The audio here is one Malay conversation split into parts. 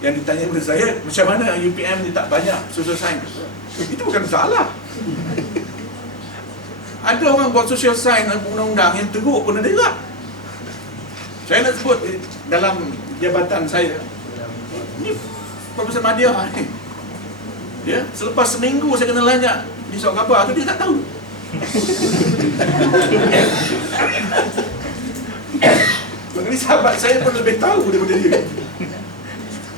yang ditanya kepada saya, macam mana UPM ni tak banyak social science? Itu bukan salah. Ada orang buat social science undang-undang yang teruk pun ada juga. Saya nak sebut dalam jabatan saya, ni Profesor Madya ni, dia selepas seminggu saya kena lanyak di surat khabar tu, dia tak tahu. Jadi sahabat saya pun lebih tahu daripada dia.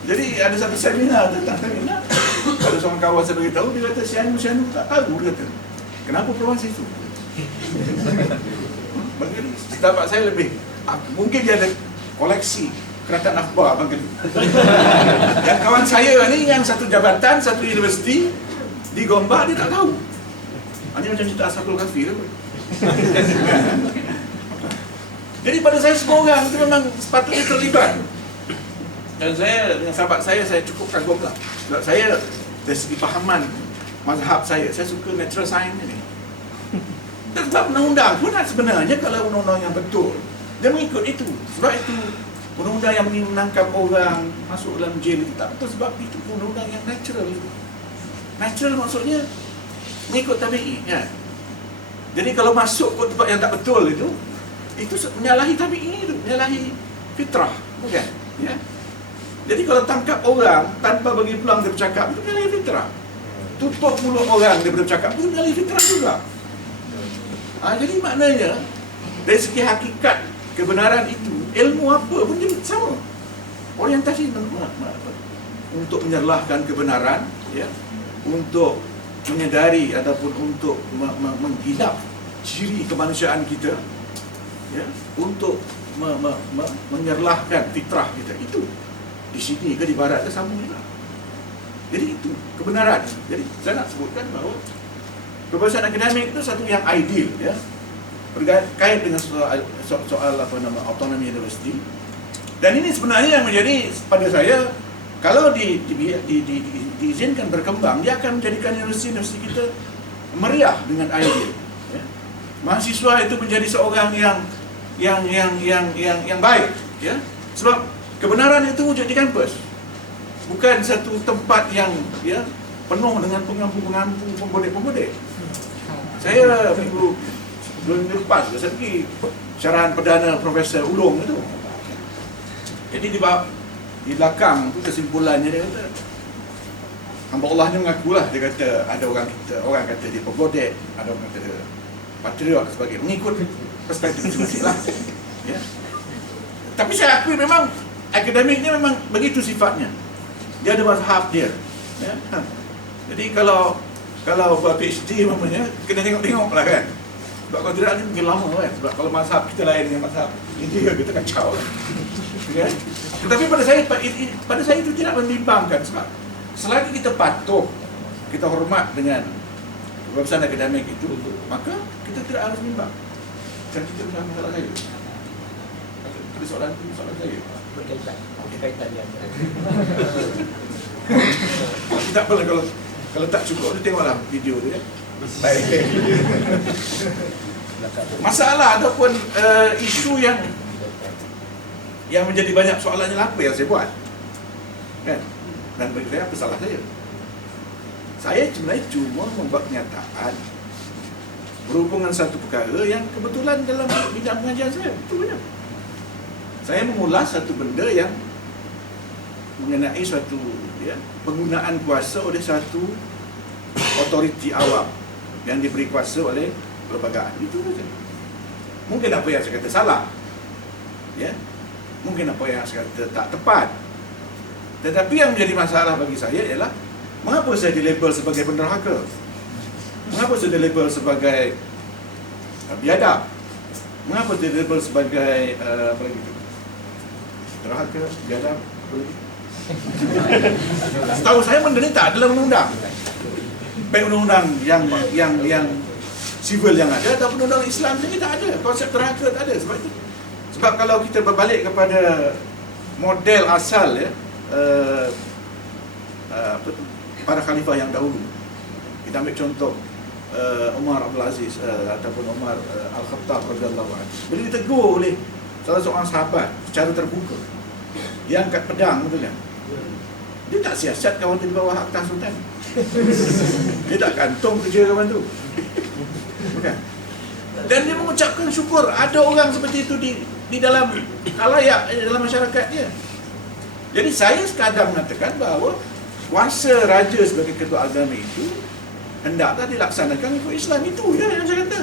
Jadi ada satu seminar tentang seminar, ada seorang kawan saya beritahu, dia kata Sianu tak tahu, dia kata kenapa peluang situ. Bagi sahabat saya lebih, mungkin dia ada koleksi kerajaan akhbar bagi. Yang kawan saya ni yang satu jabatan, satu universiti di Gombak, dia tak tahu. Ini macam cerita Ashabul Kahfi tu. Jadi pada saya semua orang itu memang sepatutnya terlibat. Dan saya dengan sahabat saya cukup kagum lah. Sebab saya dari segi pahaman mazhab saya suka natural science ni. Dan sebab undang-undang pun sebenarnya kalau undang-undang yang betul, dia mengikut itu. Sebab itu undang-undang yang menangkap orang masuk dalam jail itu tak betul, sebab itu undang-undang yang natural. Natural maksudnya mengikut tabi'i, kan? Jadi kalau masuk ke tempat yang tak betul itu menyalahi tabi'i itu, menyalahi fitrah, bukan? Ya. Jadi kalau tangkap orang tanpa bagi peluang dia bercakap, itu menyalahi fitrah. Tutup mulut orang dia bercakap, itu menyalahi fitrah juga. Jadi maknanya dari segi hakikat kebenaran itu, ilmu apa pun dia sama. Orientasi untuk menyerlahkan kebenaran, ya, untuk menyedari ataupun untuk menghilap ciri kemanusiaan kita, ya, untuk menyerlahkan fitrah kita. Itu di sini ke di barat ke sama juga. Jadi itu kebenaran. Jadi saya nak sebutkan bahawa kebebasan akademik itu satu yang ideal, ya, berkait dengan soal autonomi universiti. Dan ini sebenarnya yang menjadi pada saya, kalau diizinkan berkembang, dia akan menjadikan universiti kita meriah dengan ideal, ya. Mahasiswa itu menjadi seorang yang baik, ya. Sebab kebenaran itu wujud di kampus, bukan satu tempat yang, ya, penuh dengan pengampu-pengampu, pembodek-pembodek. Saya minggu lepas saya pergi syarahan perdana Profesor Ulung itu. Jadi di belakang tu kesimpulannya dia kata, hamba Allah ni mengakulah, dia kata ada orang kata dia pembodek, ada orang kata dia patriot sebagainya, mengikut perspektif masing-masing lah, ya. Tapi saya akui memang akademiknya memang begitu sifatnya. Dia ada mazhab dia, ya. Jadi kalau buat PhD namanya, kena tengok-tengok lah, kan. Sebab kalau tidak ni mungkin lama, kan. Sebab kalau mazhab kita lain dengan mazhab India, kita kacau, kan. Tetapi pada saya itu tidak membimbangkan. Sebab selagi kita patuh, kita hormat dengan kebebasan akademik itu, maka kita tidak harus bimbang. Dan kita bukan masalah saya. Ada soalan saya berkaitan yang tidak boleh, kalau tak cukup, dia tengoklah video dia. Baik. Masalah ataupun isu yang menjadi banyak soalannya, apa yang saya buat, kan? Dan bagi saya, apa salah saya? Saya sebenarnya cuma membuat kenyataan berhubungan satu perkara yang kebetulan dalam bidang pengajian saya, itu banyak. Saya mengulas satu benda yang mengenai suatu, ya, penggunaan kuasa oleh satu otoriti awam yang diberi kuasa oleh perlembagaan. Itu saja. Mungkin apa yang saya kata salah, ya, mungkin apa yang saya kata tak tepat. Tetapi yang menjadi masalah bagi saya ialah mengapa saya dilabel sebagai penderhaka? Mengapa saya dilabel sebagai biadab? Mengapa saya dilabel sebagai apa lagi tu? Penderhaka, biadab, apa lagi? Setahu saya benda ni tak dalam undang-undang. Baik undang-undang yang sivil yang ada ataupun undang-undang Islam sendiri tak ada. Konsep terhaka tak ada. Sebab kalau kita berbalik kepada model asal, ya, para khalifah yang dahulu, kita ambil contoh Umar Abdul Aziz ataupun Umar Al-Khattab radhiyallahu anhu. Bila ditegur oleh salah seorang sahabat secara terbuka, dia angkat pedang, betul kan? Dia tak siasat kawan tu di bawah Akhtar Sultan. Dia tak gantung kerja kawan tu. Bukan. Dan dia mengucapkan syukur ada orang seperti itu di dalam khalayak, dalam masyarakat dia. Jadi saya sekadar mengatakan bahawa kuasa raja sebagai ketua agama itu hendaklah dilaksanakan ikut Islam. Itu je yang saya kata.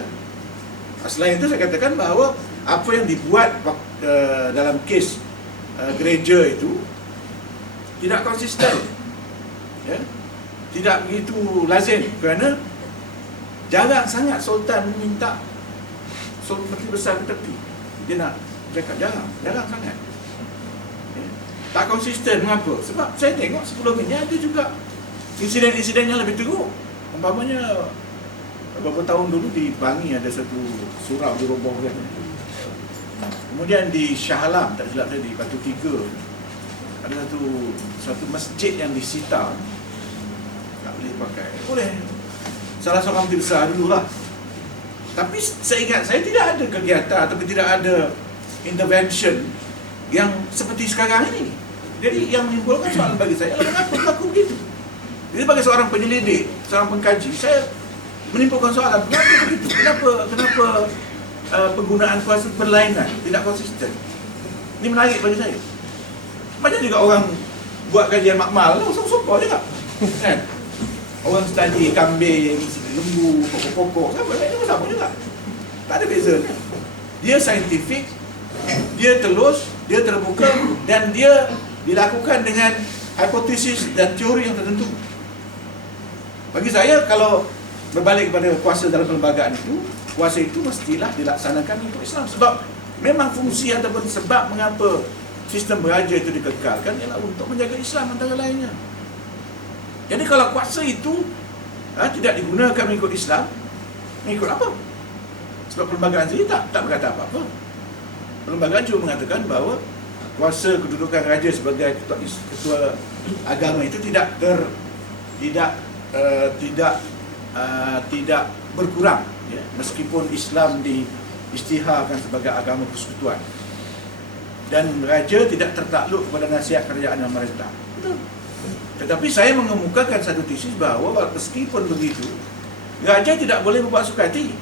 Selain itu saya katakan bahawa apa yang dibuat dalam kes gereja itu tidak konsisten, ya? Tidak begitu lazim, kerana jarang sangat Sultan meminta Menteri Besar ke tepi. Dia nak cakap jarang sangat, ya? Tak konsisten. Mengapa? Sebab saya tengok sebelum ini ada juga insiden-insiden yang lebih teruk. Umpamanya beberapa tahun dulu di Bangi ada satu surau dirobohkan. Kemudian di Shah Alam, tak silap saya, di Batu Tiga, ada satu masjid yang disita, tak boleh pakai. Boleh salah seorang menteri besar dululah. Tapi saya ingat saya tidak ada kegiatan atau tidak ada intervention yang seperti sekarang ini. Jadi yang menimbulkan soalan bagi saya adalah mengapa berlaku begitu. Jadi sebagai seorang penyelidik, seorang pengkaji, saya menimbulkan soalan kenapa begitu? Kenapa penggunaan kuasa berlainan, tidak konsisten? Ini menarik bagi saya. Macam juga orang buat kajian makmal, sopor juga, kan? Orang study kambing, lembu, pokok-pokok, sama juga. Tak ada bezanya. Dia saintifik, dia telus, dia terbuka, dan dia dilakukan dengan hipotesis dan teori yang tertentu. Bagi saya, kalau berbalik kepada kuasa dalam perlembagaan itu, kuasa itu mestilah dilaksanakan untuk Islam. Sebab memang fungsi ataupun sebab mengapa sistem beraja itu dikekalkan ialah untuk menjaga Islam antara lainnya. Jadi kalau kuasa itu tidak digunakan mengikut Islam, mengikut apa? Sebab perlembagaan sendiri tak berkata apa-apa. Perlembagaan cuma mengatakan bahawa kuasa kedudukan raja sebagai ketua agama itu tidak berkurang, ya, meskipun Islam diisytiharkan sebagai agama persekutuan, dan raja tidak tertakluk kepada nasihat kerajaan yang memerintah. Betul. Tetapi saya mengemukakan satu tesis bahawa meskipun begitu, raja tidak boleh berbuat suka hati,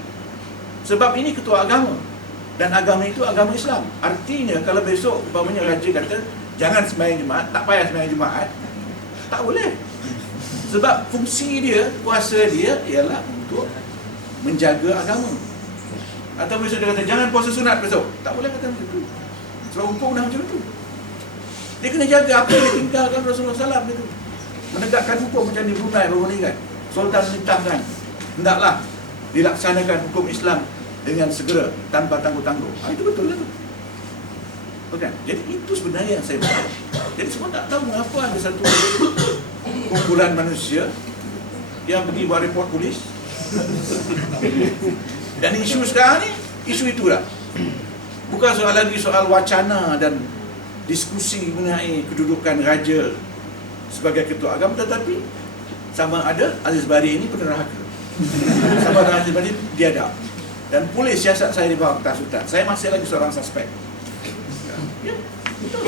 sebab ini ketua agama, dan agama itu agama Islam. Artinya kalau besok umpamanya raja kata jangan sembahyang Jumaat, tak payah sembahyang Jumaat, tak boleh. Sebab fungsi dia, kuasa dia ialah untuk menjaga agama. Atau besok dia kata jangan puasa sunat besok, tak boleh kata macam itu. Sebab hukum dah macam itu. Dia kena jaga apa yang ditinggalkan Rasulullah SAW itu. Menegakkan hukum macam di Brunei baru ni kan. Sultan menitahkan hendaklah dilaksanakan hukum Islam dengan segera, tanpa tangguh-tangguh. Itu betul lah tu. Bukan? Jadi itu sebenarnya yang saya mahu. Jadi semua tak tahu mengapa ada satu kumpulan manusia yang pergi buat report polis. Dan isu sekarang ni, isu itu lah. Bukan soal wacana dan diskusi mengenai kedudukan raja sebagai ketua agama, tetapi sama ada Aziz Bari ini peneraka, sama ada Aziz Bari biadab, dan polis siasat saya di bawah Akhtar Sultan. Saya masih lagi seorang suspek. Ya, betul.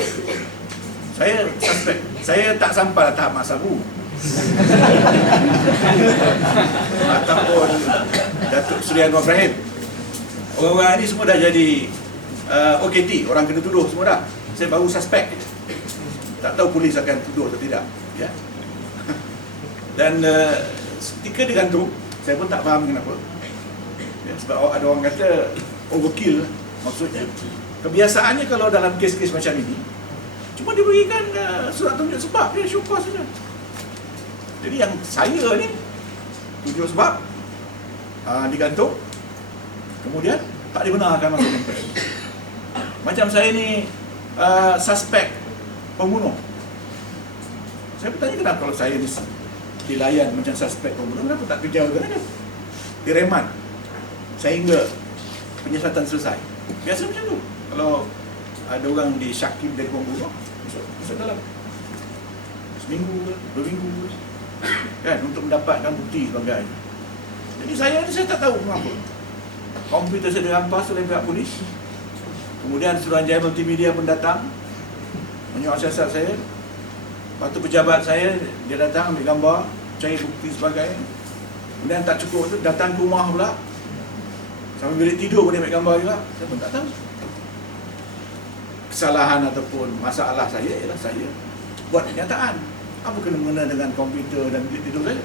Saya suspek. Saya tak sampai tahap Mak Sabu ataupun Datuk Seri Anwar Ibrahim. Orang-orang ini semua dah jadi OKT, orang kena tuduh semua dah. Saya baru suspek. Tak tahu polis akan tuduh atau tidak, ya. Dan ketika digantung, saya pun tak faham kenapa, ya, sebab ada orang kata overkill. Maksudnya kebiasaannya kalau dalam kes-kes macam ini cuma diberikan surat tunjuk sebab, dia show cause saja. Jadi yang saya ni tunjuk sebab, digantung, kemudian tak dibenarkan masuk kampus. Macam saya ni suspek pembunuh. Saya bertanya kenapa kalau saya dilayan macam suspek pembunuh, kenapa tak kerja kan? Direman sehingga penyiasatan selesai. Biasa macam tu. Kalau ada orang disyakim dari pembunuh, masuk dalam seminggu ke, 2 minggu ke, kan, untuk mendapatkan bukti sebagainya. Jadi saya tak tahu kenapa. Komputer saya dirampas oleh pihak polis. Kemudian Suruhanjaya Multimedia pun datang menyiasat saya. Waktu pejabat saya, dia datang ambil gambar, cari bukti sebagainya. Kemudian tak cukup tu, datang ke rumah pula. Sampai bilik tidur pun dia ambil gambar juga. Saya pun tak tahu. Kesalahan ataupun masalah saya ialah saya buat kenyataan. Apa kena-mena dengan komputer dan bilik tidur saya?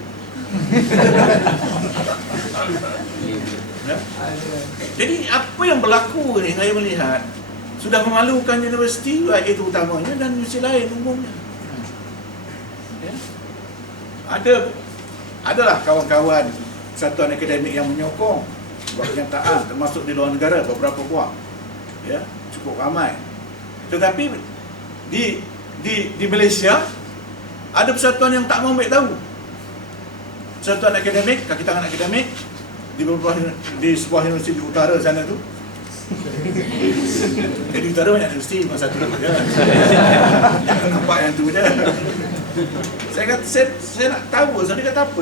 Ya? Jadi apa yang berlaku ni saya melihat sudah memalukan universiti itu utamanya dan universiti lain umumnya. Ya? Adalah kawan-kawan satuan akademik yang menyokong buat kenyataan, termasuk di luar negara beberapa buah. Ya, cukup ramai. Tetapi di Malaysia ada persatuan yang tak mau ambil tahu. Persatuan akademik, kaki tangan akademik di sebuah universiti di utara sana tu. Di utara banyak universiti, masa satu je. Jangan nampak yang tu je. Saya kata saya nak tahu, dia kata apa?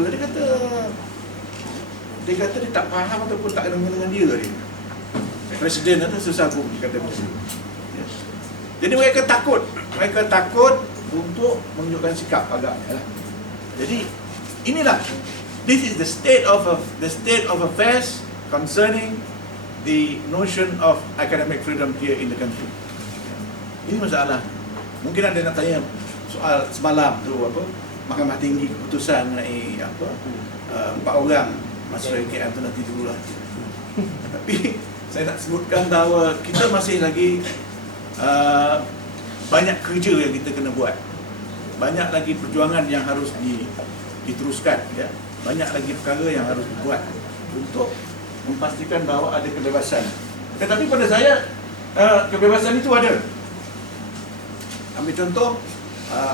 Dia kata dia tak faham ataupun tak kena dengan dia tadi. Presiden tu susah pun kata begitu. Ya. Jadi mereka takut untuk menunjukkan sikap agaknya lah. Jadi inilah, this is the state of affairs concerning the notion of academic freedom here in the country. Ini masalah. Mungkin ada nak tanya soal semalam tu apa, Mahkamah Tinggi keputusan mengenai apa 4 orang masuk KM tu nanti dululah. Tapi saya nak sebutkan bahawa kita masih lagi banyak kerja yang kita kena buat. Banyak lagi perjuangan yang harus diteruskan, ya. Banyak lagi perkara yang harus dibuat untuk memastikan bahawa ada kebebasan. Tetapi pada saya kebebasan itu ada. Ambil contoh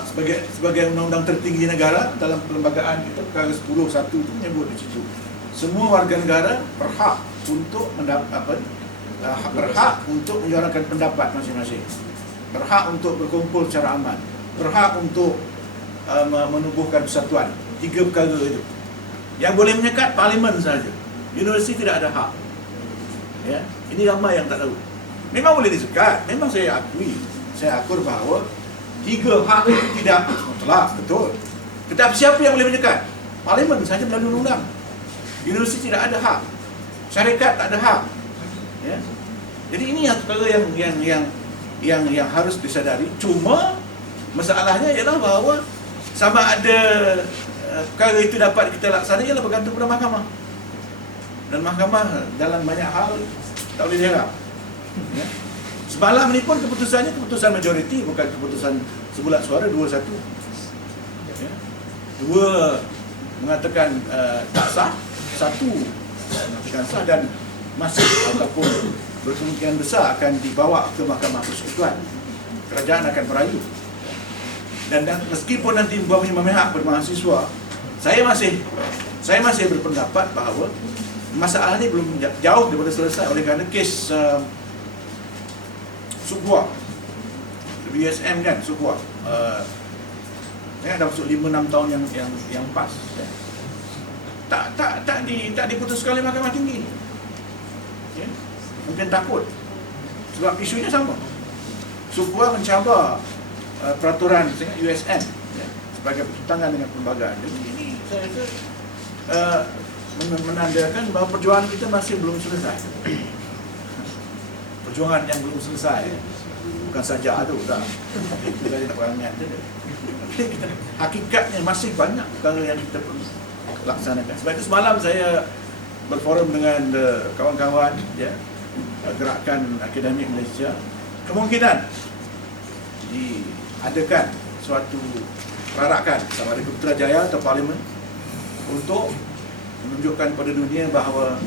sebagai undang-undang tertinggi negara dalam perlembagaan kita, perkara 10(1) itu menyebut di situ semua warga negara berhak untuk berhak untuk menyuarakan pendapat masing-masing, berhak untuk berkumpul secara aman, berhak untuk menubuhkan persatuan. 3 perkara itu. Yang boleh menyekat parlimen saja. Universiti tidak ada hak. Ya, ini ramai yang tak tahu. Memang boleh disekat, memang saya akur bahawa 3 hak itu tidak mutlak, betul. Tetapi siapa yang boleh menyekat? Parlimen saja melalui undang-undang. Universiti tidak ada hak. Syarikat tak ada hak. Ya. Jadi ini yang perkara yang harus disadari. Cuma masalahnya ialah bahawa sama ada perkara itu dapat kita laksana ialah bergantung pada mahkamah. Dan mahkamah dalam banyak hal tak boleh diharap. Ya. Semalam ni pun keputusannya keputusan majoriti, bukan keputusan sebulat suara 2-1. Ya. 2 mengatakan tak sah, 1 mengatakan sah, dan masih ataupun berkemungkinan besar akan dibawa ke Mahkamah Persekutuan. Kerajaan akan merayu. Dan meskipun nanti memihak pada mahasiswa, saya masih berpendapat bahawa masalah ini belum jauh daripada selesai oleh kerana kes Sukuah BSM kan, Sukuah dah masuk 5-6 tahun yang pas, ya. Tak diputuskan oleh Mahkamah Tinggi, ya. Mungkin takut sebab isunya sama. Sukuah mencabar peraturan USN, ya, sebagai bertentangan dengan perlembagaan. Jadi ini saya rasa menandakan bahawa perjuangan kita masih belum selesai. Perjuangan yang belum selesai, bukan saja tu tak. Itu saja nak perangan saja. Hakikatnya masih banyak perkara yang kita perlu laksanakan. Sebab itu semalam saya berforum dengan kawan-kawan, ya, gerakan akademik Malaysia. Kemungkinan diadakan suatu perarakan sama ada Putrajaya atau Parlimen untuk menunjukkan pada dunia bahawa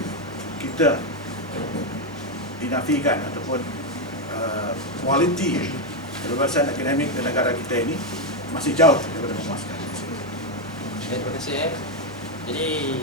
kita dinafikan ataupun kualiti kebebasan akademik di negara kita ini masih jauh daripada memuaskan. Terima kasih. Jadi